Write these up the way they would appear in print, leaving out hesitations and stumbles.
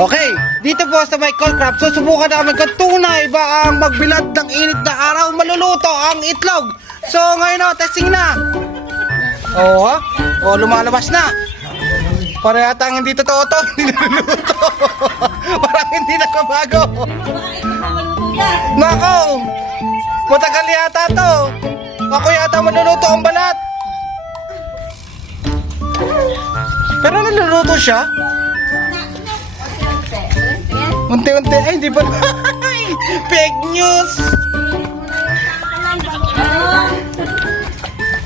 Okay, dito po sa may Callcraft, susubukan namin kung tunay ba ang magbilad ng init na araw maluluto ang itlog. So ngayon testing na. Lumalabas na. Para yata ang hindi totoo to, hindi naluluto. Parang hindi nakabago. Nako, matagal yata to. Ako yata maluluto ang balat. Pero naluluto siya. Unti-unti. Ay, di ba? Fake news.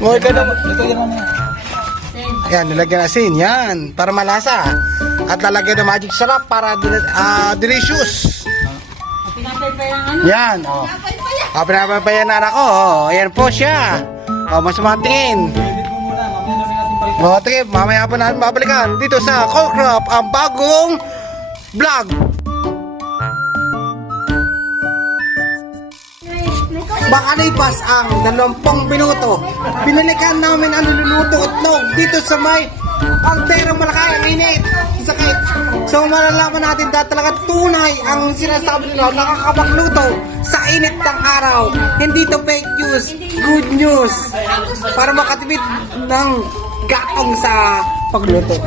Huwag ka naman. Yan, nilagyan na asin. Yan, para malasa. At lalagyan ng magic syrup para delicious. Yan, oh. Pinapapayan na anak ko. Oh. Ayan po siya. Mas matingin. Tingin, mamaya pa natin babalikan dito sa Callcraft, ang bagong vlog. Makalipas ang 20 minuto, binalikan namin ang niluluto itlog dito sa may Altero Malakay, ang init, sakit. So malalaman natin talaga tunay ang sinasabi nila, nakakapagluto sa init ng araw. Hindi to fake news, good news. Para makatipid ng gatong sa pagluto.